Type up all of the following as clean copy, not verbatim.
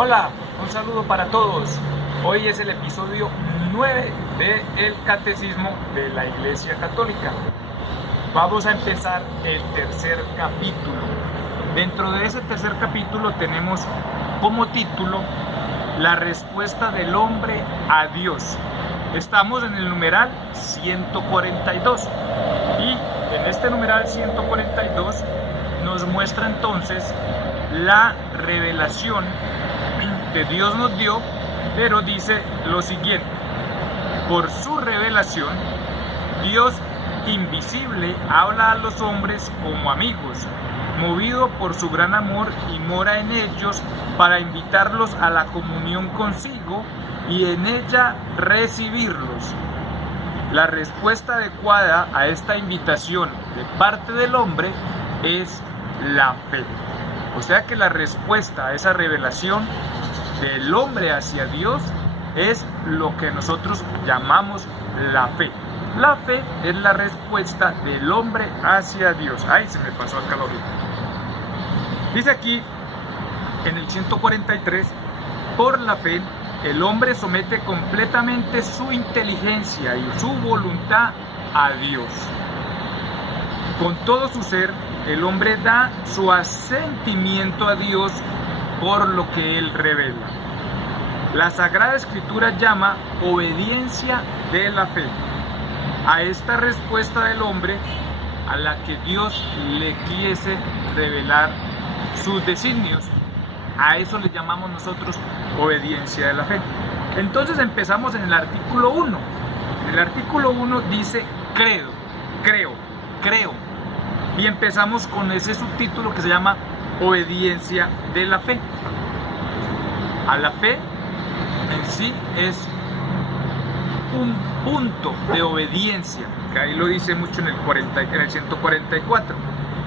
Hola, un saludo para todos. Hoy es el episodio 9 del Catecismo de la Iglesia Católica. Vamos a empezar el tercer capítulo. Dentro de ese tercer capítulo tenemos como título La respuesta del hombre a Dios. Estamos en el numeral 142 y en este numeral 142 nos muestra entonces la revelación que Dios nos dio, pero dice lo siguiente: por su revelación, Dios invisible habla a los hombres como amigos, movido por su gran amor y mora en ellos para invitarlos a la comunión consigo y en ella recibirlos. La respuesta adecuada a esta invitación de parte del hombre es la fe. O sea que la respuesta a esa revelación del hombre hacia Dios es lo que nosotros llamamos la fe. La fe es la respuesta del hombre hacia Dios. Ay, se me pasó acá lo mismo. Dice aquí en el 143, por la fe el hombre somete completamente su inteligencia y su voluntad a Dios. Con todo su ser, el hombre da su asentimiento a Dios por lo que Él revela. La Sagrada Escritura llama obediencia de la fe a esta respuesta del hombre a la que Dios le quiese revelar sus designios. A eso le llamamos nosotros obediencia de la fe. Entonces empezamos en el artículo 1. El artículo 1 dice creo. Y empezamos con ese subtítulo que se llama obediencia de la fe. A la fe en sí es un punto de obediencia, que ahí lo dice mucho en el 144,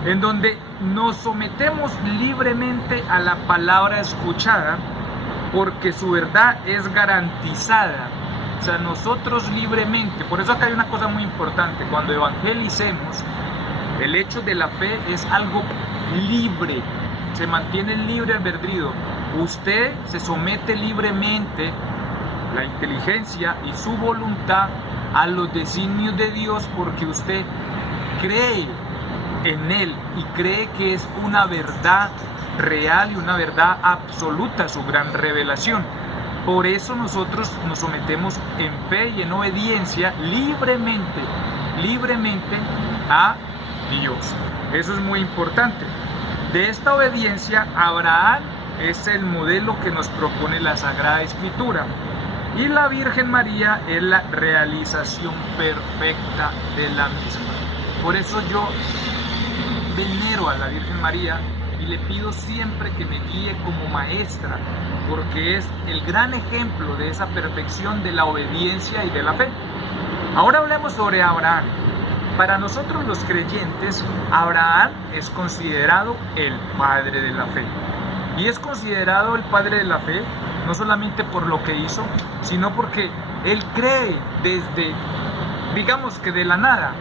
en donde nos sometemos libremente a la palabra escuchada porque su verdad es garantizada. O sea, nosotros libremente, por eso acá hay una cosa muy importante: cuando evangelicemos, el hecho de la fe es algo libre, se mantiene libre albedrío. Usted se somete libremente, la inteligencia y su voluntad, a los designios de Dios porque usted cree en Él y cree que es una verdad real y una verdad absoluta su gran revelación. Por eso nosotros nos sometemos en fe y en obediencia libremente a Dios. Eso es muy importante. De esta obediencia, Abraham es el modelo que nos propone la Sagrada Escritura y la Virgen María es la realización perfecta de la misma. Por eso yo venero a la Virgen María y le pido siempre que me guíe como maestra, porque es el gran ejemplo de esa perfección de la obediencia y de la fe. Ahora hablemos sobre Abraham. Para nosotros los creyentes, Abraham es considerado el padre de la fe. Y es considerado el padre de la fe no solamente por lo que hizo, sino porque él cree desde, digamos que de la nada.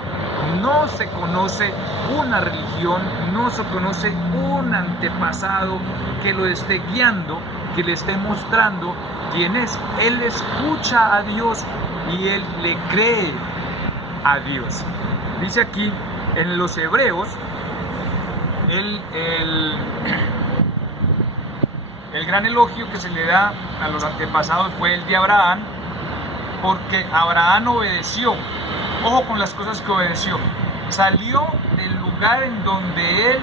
No se conoce una religión, no se conoce un antepasado que lo esté guiando, que le esté mostrando quién es. Él escucha a Dios y él le cree a Dios. Dice aquí en los Hebreos, el gran elogio que se le da a los antepasados fue el de Abraham, porque Abraham obedeció. Ojo con las cosas que obedeció. Salió del lugar en donde él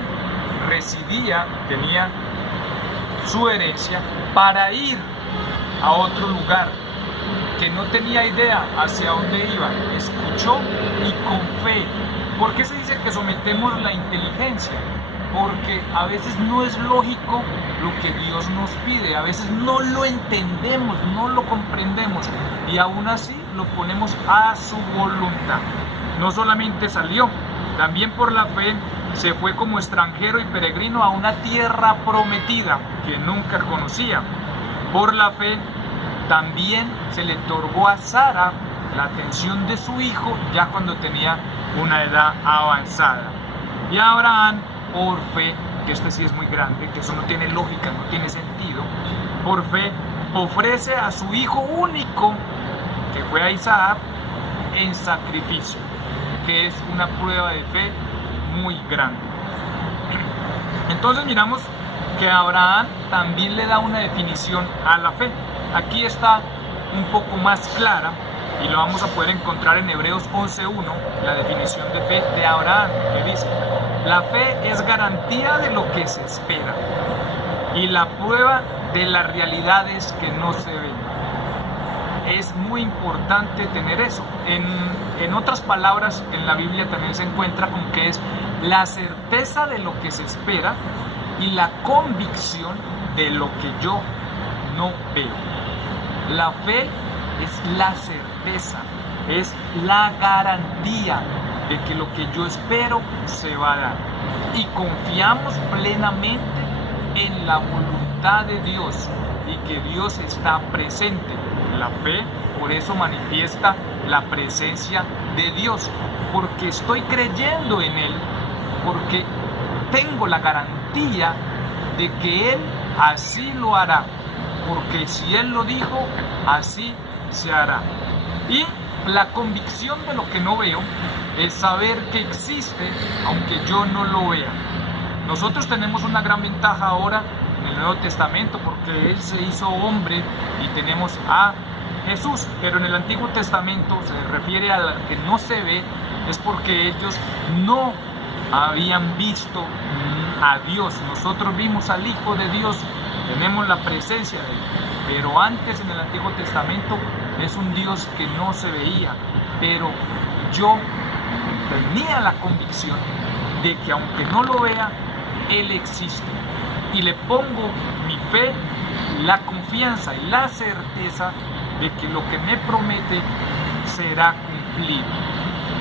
residía, tenía su herencia, para ir a otro lugar que no tenía idea hacia dónde iba. Escuchó y con fe. ¿Por qué se dice que sometemos la inteligencia? Porque a veces no es lógico lo que Dios nos pide, a veces no lo entendemos, no lo comprendemos y aún así lo ponemos a su voluntad. No solamente salió, también por la fe se fue como extranjero y peregrino a una tierra prometida que nunca conocía. Por la fe también se le otorgó a Sara la atención de su hijo ya cuando tenía una edad avanzada. Y a Abraham, por fe, que este sí es muy grande, que eso no tiene lógica, no tiene sentido, por fe ofrece a su hijo único, que fue a Isaac, en sacrificio, que es una prueba de fe muy grande. Entonces miramos que Abraham también le da una definición a la fe. Aquí está un poco más clara y lo vamos a poder encontrar en Hebreos 11.1, la definición de fe de Abraham, que dice: la fe es garantía de lo que se espera y la prueba de las realidades que no se ven. Es muy importante tener eso. En otras palabras, en la Biblia también se encuentra con que es la certeza de lo que se espera y la convicción de lo que yo no veo. La fe es la certeza, es la garantía de que lo que yo espero se va a dar. Y confiamos plenamente en la voluntad de Dios y que Dios está presente. La fe, por eso manifiesta la presencia de Dios, porque estoy creyendo en Él, porque tengo la garantía de que Él así lo hará, porque si Él lo dijo, así se hará. Y la convicción de lo que no veo es saber que existe aunque yo no lo vea. Nosotros tenemos una gran ventaja ahora en el Nuevo Testamento porque Él se hizo hombre y tenemos a Jesús, pero en el Antiguo Testamento se refiere a lo que no se ve, es porque ellos no habían visto a Dios. Nosotros vimos al Hijo de Dios, tenemos la presencia de Él, pero antes en el Antiguo Testamento es un Dios que no se veía, pero yo tenía la convicción de que aunque no lo vea, Él existe, y le pongo mi fe, la confianza y la certeza de que lo que me promete será cumplido.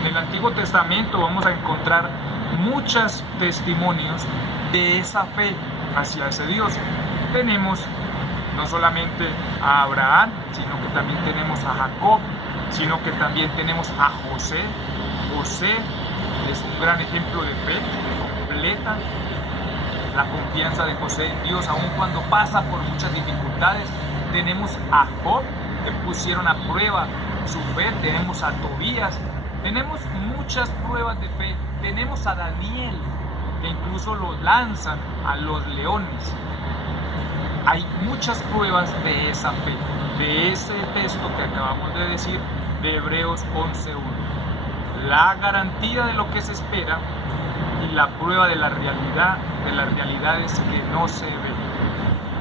En el Antiguo Testamento vamos a encontrar muchos testimonios de esa fe hacia ese Dios. Tenemos no solamente a Abraham, sino que también tenemos a Jacob, sino que también tenemos a José. José es un gran ejemplo de fe completa. La confianza de José en Dios, aun cuando pasa por muchas dificultades. Tenemos a Job, que pusieron a prueba su fe. Tenemos a Tobías. Tenemos muchas pruebas de fe. Tenemos a Daniel, que incluso lo lanzan a los leones. Hay muchas pruebas de esa fe, de ese texto que acabamos de decir, de Hebreos 11.1. La garantía de lo que se espera y la prueba de la realidad, de las realidades que no se ven.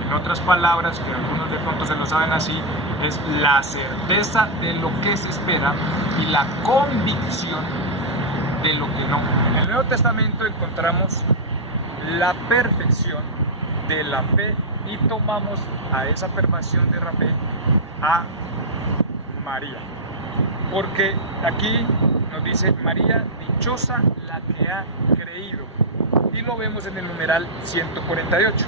En otras palabras, que algunos de pronto se lo saben así, es la certeza de lo que se espera y la convicción de lo que no. En el Nuevo Testamento encontramos la perfección de la fe y tomamos a esa perfección de la fe a María. Porque aquí nos dice: María, dichosa la que ha creído. Y lo vemos en el numeral 148.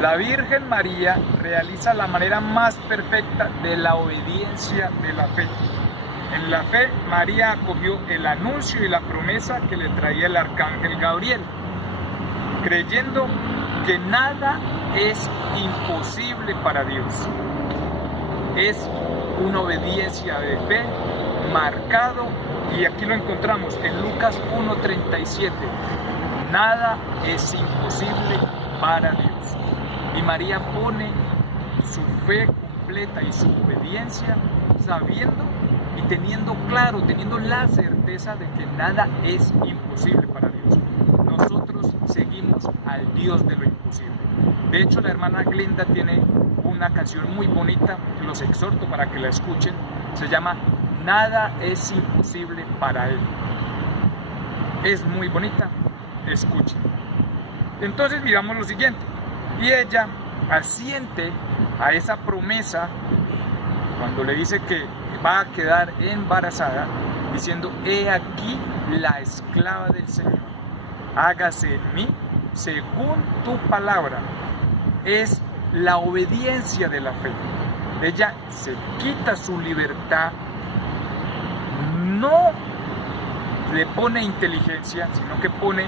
La Virgen María realiza la manera más perfecta de la obediencia de la fe. En la fe, María acogió el anuncio y la promesa que le traía el arcángel Gabriel, creyendo que nada es imposible para Dios. Es una obediencia de fe marcado, y aquí lo encontramos en Lucas 1:37. Nada es imposible para Dios. Y María pone su fe completa y su obediencia sabiendo y teniendo claro, teniendo la certeza de que nada es imposible para Dios. Nosotros seguimos al Dios de lo imposible. De hecho, la hermana Glenda tiene una canción muy bonita, los exhorto para que la escuchen. Se llama Nada es imposible para Él. Es muy bonita, escuchen. Entonces miramos lo siguiente. Y ella asiente a esa promesa cuando le dice que va a quedar embarazada, diciendo: he aquí la esclava del Señor, hágase en mí según tu palabra. Es la obediencia de la fe. Ella se quita su libertad, no le pone inteligencia, sino que pone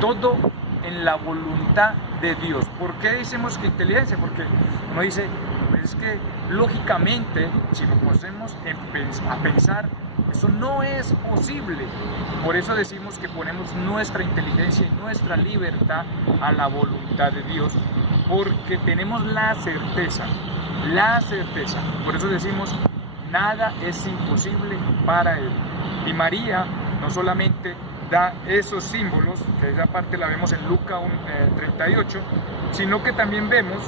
todo en la voluntad de Dios. ¿Por qué decimos que inteligencia? Porque uno dice, es que lógicamente, si nos ponemos a pensar, eso no es posible. Por eso decimos que ponemos nuestra inteligencia y nuestra libertad a la voluntad de Dios, porque tenemos la certeza. Por eso decimos, nada es imposible para Él. Y María no solamente da esos símbolos, que esa parte la vemos en Lucas 38, sino que también vemos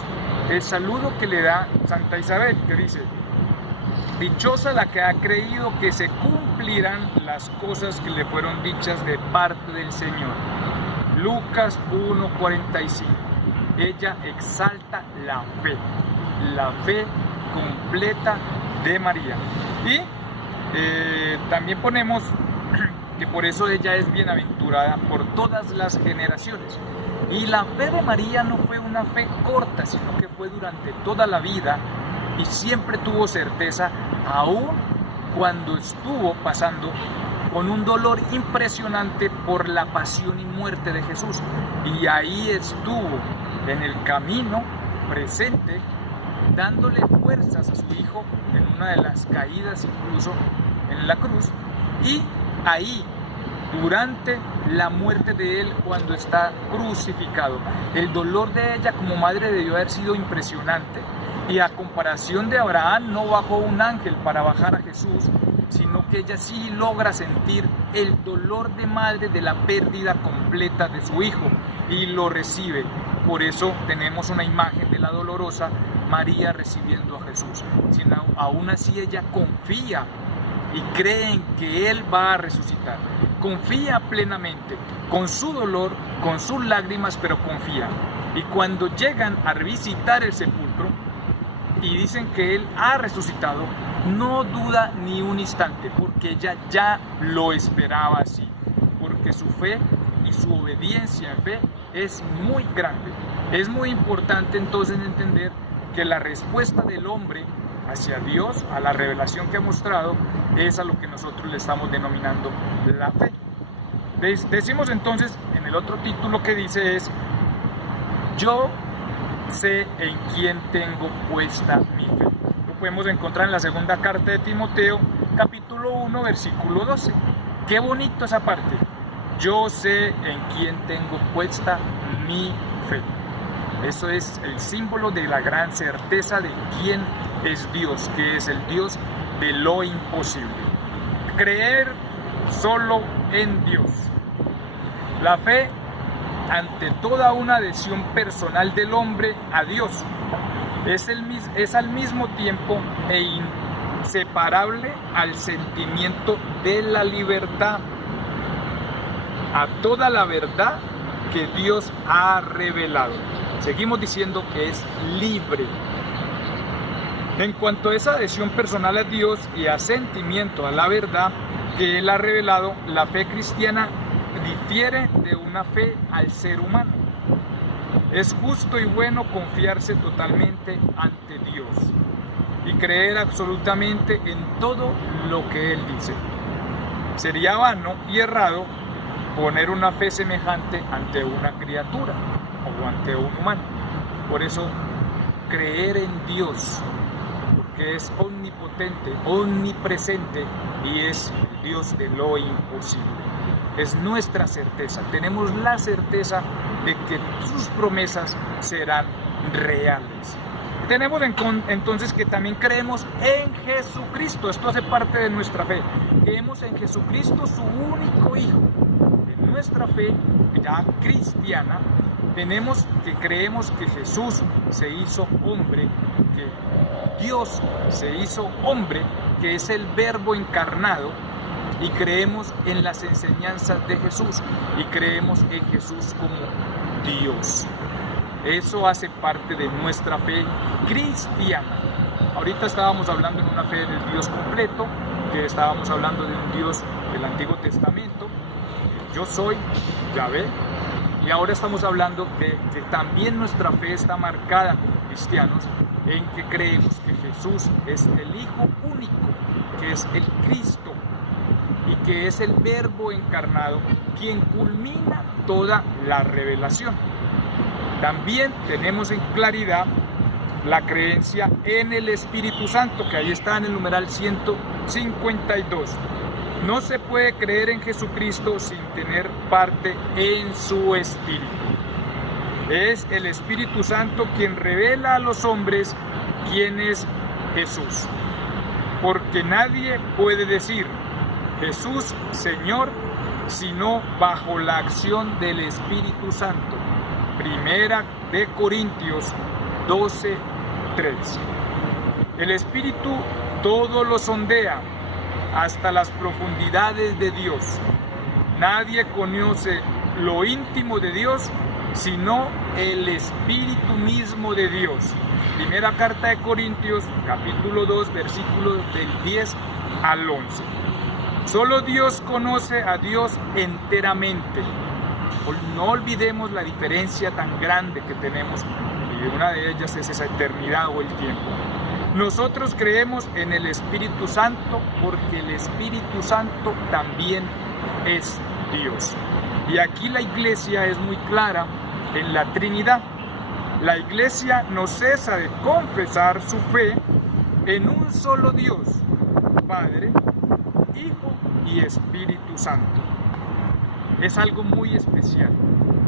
el saludo que le da Santa Isabel, que dice: dichosa la que ha creído que se cumplirán las cosas que le fueron dichas de parte del Señor. Lucas 1:45. Ella exalta la fe completa de María. Y también ponemos que por eso ella es bienaventurada por todas las generaciones. Y la fe de María no fue una fe corta, sino que fue durante toda la vida, y siempre tuvo certeza, aún cuando estuvo pasando con un dolor impresionante por la pasión y muerte de Jesús. Y ahí estuvo en el camino presente, dándole fuerzas a su hijo en una de las caídas, incluso en la cruz, y ahí durante la muerte de él, cuando está crucificado. El dolor de ella como madre debió haber sido impresionante, y a comparación de Abraham, no bajó un ángel para bajar a Jesús, sino que ella sí logra sentir el dolor de madre de la pérdida completa de su hijo, y lo recibe. Por eso tenemos una imagen de la dolorosa María recibiendo a Jesús. Sino, aún así ella confía y cree en que Él va a resucitar. Confía plenamente, con su dolor, con sus lágrimas, pero confía. Y cuando llegan a visitar el sepulcro y dicen que Él ha resucitado, no duda ni un instante, porque ella ya lo esperaba así. Porque su fe y su obediencia en fe es muy grande. Es muy importante entonces entender que la respuesta del hombre hacia Dios, a la revelación que ha mostrado, es a lo que nosotros le estamos denominando la fe. Decimos entonces, en el otro título que dice es: yo sé en quién tengo puesta mi fe. Lo podemos encontrar en la segunda carta de Timoteo, capítulo 1, versículo 12. Qué bonito esa parte. Yo sé en quién tengo puesta mi fe. Eso es el símbolo de la gran certeza de quién es Dios, que es el Dios de lo imposible. Creer solo en Dios. La fe ante toda una adhesión personal del hombre a Dios es al mismo tiempo e inseparable al sentimiento de la libertad, a toda la verdad que Dios ha revelado. Seguimos diciendo que es libre. En cuanto a esa adhesión personal a Dios y asentimiento a la verdad que Él ha revelado, la fe cristiana difiere de una fe al ser humano. Es justo y bueno confiarse totalmente ante Dios y creer absolutamente en todo lo que Él dice. Sería vano y errado poner una fe semejante ante una criatura o ante un humano. Por eso, creer en Dios, porque es omnipotente, omnipresente y es el Dios de lo imposible. Es nuestra certeza. Tenemos la certeza de que sus promesas serán reales. Tenemos entonces que también creemos en Jesucristo. Esto hace parte de nuestra fe. Creemos en Jesucristo, su único Hijo. En nuestra fe ya cristiana tenemos que creemos que Jesús se hizo hombre, que Dios se hizo hombre, que es el Verbo encarnado, y creemos en las enseñanzas de Jesús y creemos en Jesús como Dios. Eso hace parte de nuestra fe cristiana. Ahorita estábamos hablando en una fe del Dios completo, que estábamos hablando de un Dios del Antiguo Testamento, yo soy Yahvé, y ahora estamos hablando de que también nuestra fe está marcada como cristianos en que creemos que Jesús es el Hijo único, que es el Cristo, y que es el Verbo encarnado quien culmina toda la revelación. También tenemos en claridad la creencia en el Espíritu Santo, que ahí está en el numeral 152. No se puede creer en Jesucristo sin tener parte en su Espíritu. Es el Espíritu Santo quien revela a los hombres quién es Jesús. Porque nadie puede decir Jesús, Señor, sino bajo la acción del Espíritu Santo. Primera de Corintios 12:3. El Espíritu todo lo sondea hasta las profundidades de Dios. Nadie conoce lo íntimo de Dios sino el Espíritu mismo de Dios. Primera carta de Corintios, capítulo 2, versículos del 10 al 11. Solo Dios conoce a Dios enteramente. No olvidemos la diferencia tan grande que tenemos, y una de ellas es esa eternidad o el tiempo. Nosotros creemos en el Espíritu Santo porque el Espíritu Santo también es Dios. Y aquí la Iglesia es muy clara en la Trinidad. La Iglesia no cesa de confesar su fe en un solo Dios, Padre, Hijo y Espíritu Santo. Es algo muy especial.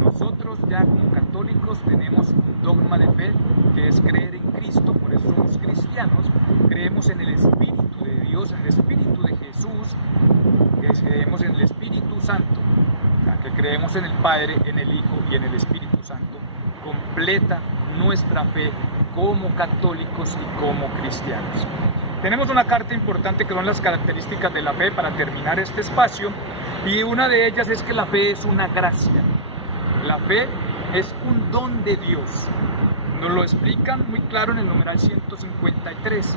Nosotros ya como católicos tenemos un dogma de fe que es creer en Cristo, por eso somos cristianos. Creemos en el Espíritu de Dios, en el Espíritu de Jesús, creemos en el Espíritu Santo, que creemos en el Padre, en el Hijo y en el Espíritu Santo. Completa nuestra fe como católicos y como cristianos. Tenemos una carta importante que son las características de la fe para terminar este espacio, y una de ellas es que la fe es una gracia. La fe es un don de Dios. Nos lo explican muy claro en el numeral 153.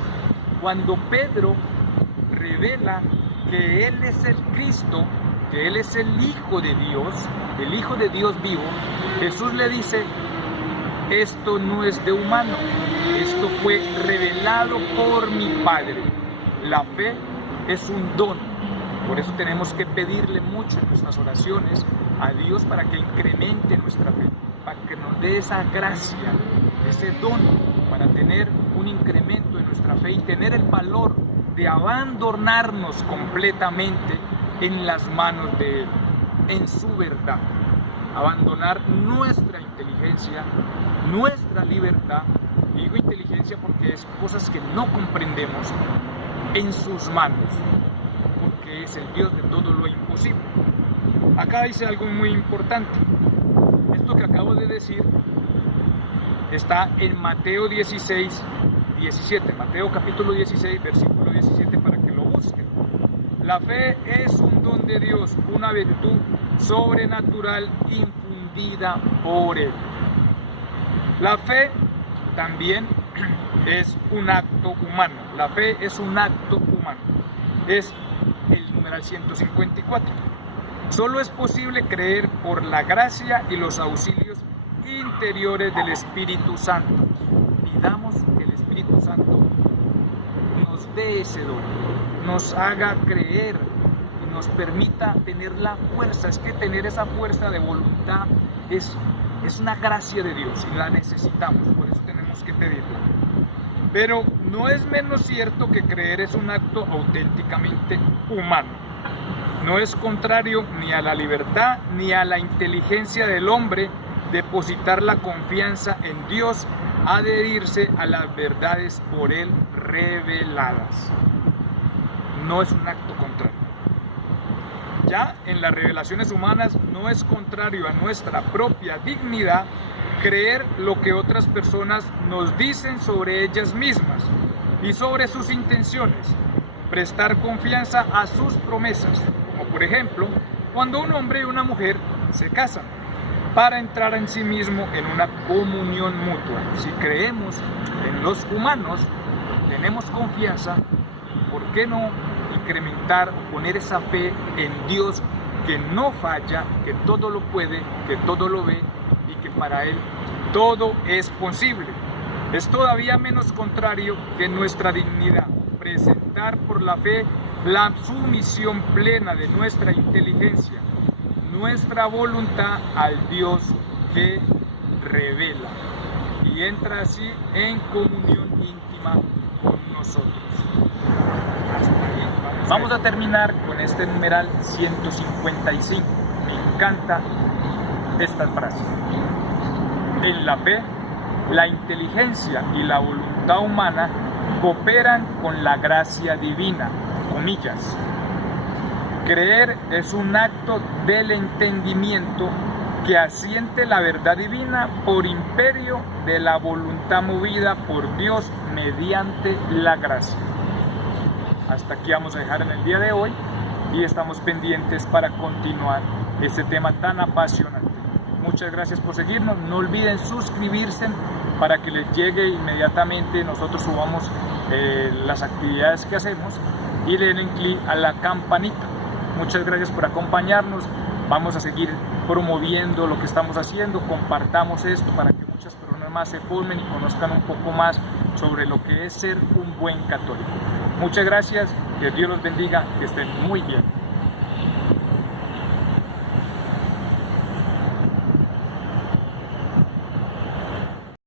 Cuando Pedro revela que Él es el Cristo, que Él es el Hijo de Dios vivo, Jesús le dice: esto no es de humano, esto fue revelado por mi Padre. La fe es un don. Por eso tenemos que pedirle mucho en nuestras oraciones a Dios para que incremente nuestra fe, para que nos dé esa gracia, ese don, para tener un incremento en nuestra fe y tener el valor de abandonarnos completamente en las manos de Él, en su verdad. Abandonar nuestra inteligencia, nuestra libertad, digo inteligencia porque es cosas que no comprendemos, en sus manos, porque es el Dios de todo lo imposible. Acá dice algo muy importante. Esto que acabo de decir está en Mateo 16, 17, Mateo capítulo 16, versículo 17, para que lo busquen. La fe es un don de Dios, una virtud sobrenatural infundida por Él. La fe también es un acto humano. La fe es un acto humano. Es el numeral 154. Solo es posible creer por la gracia y los auxilios interiores del Espíritu Santo. Pidamos que el Espíritu Santo nos dé ese don, nos haga creer y nos permita tener la fuerza. Es que tener esa fuerza de voluntad es una gracia de Dios y la necesitamos, por eso tenemos que pedirla. Pero no es menos cierto que creer es un acto auténticamente humano. No es contrario ni a la libertad ni a la inteligencia del hombre depositar la confianza en Dios, adherirse a las verdades por Él reveladas. No es un acto contrario. Ya en las revelaciones humanas no es contrario a nuestra propia dignidad creer lo que otras personas nos dicen sobre ellas mismas y sobre sus intenciones, prestar confianza a sus promesas, como por ejemplo cuando un hombre y una mujer se casan para entrar en sí mismo en una comunión mutua. Si creemos en los humanos, tenemos confianza, ¿por qué no incrementar o poner esa fe en Dios que no falla, que todo lo puede, que todo lo ve y que para Él todo es posible? Es todavía menos contrario que nuestra dignidad presentar por la fe la sumisión plena de nuestra inteligencia, nuestra voluntad al Dios que revela y entra así en comunión íntima con nosotros. Hasta ahí. Vamos a terminar con este numeral 155. Me encanta estas frases. En la fe, la inteligencia y la voluntad humana cooperan con la gracia divina, comillas. Creer es un acto del entendimiento que asiente la verdad divina por imperio de la voluntad movida por Dios mediante la gracia. Hasta aquí vamos a dejar en el día de hoy y estamos pendientes para continuar este tema tan apasionante. Muchas gracias por seguirnos. No olviden suscribirse para que les llegue inmediatamente nosotros subamos las actividades que hacemos y le den clic a la campanita. Muchas gracias por acompañarnos. Vamos a seguir promoviendo lo que estamos haciendo. Compartamos esto para que muchas personas más se formen y conozcan un poco más sobre lo que es ser un buen católico. Muchas gracias, que Dios los bendiga, que estén muy bien.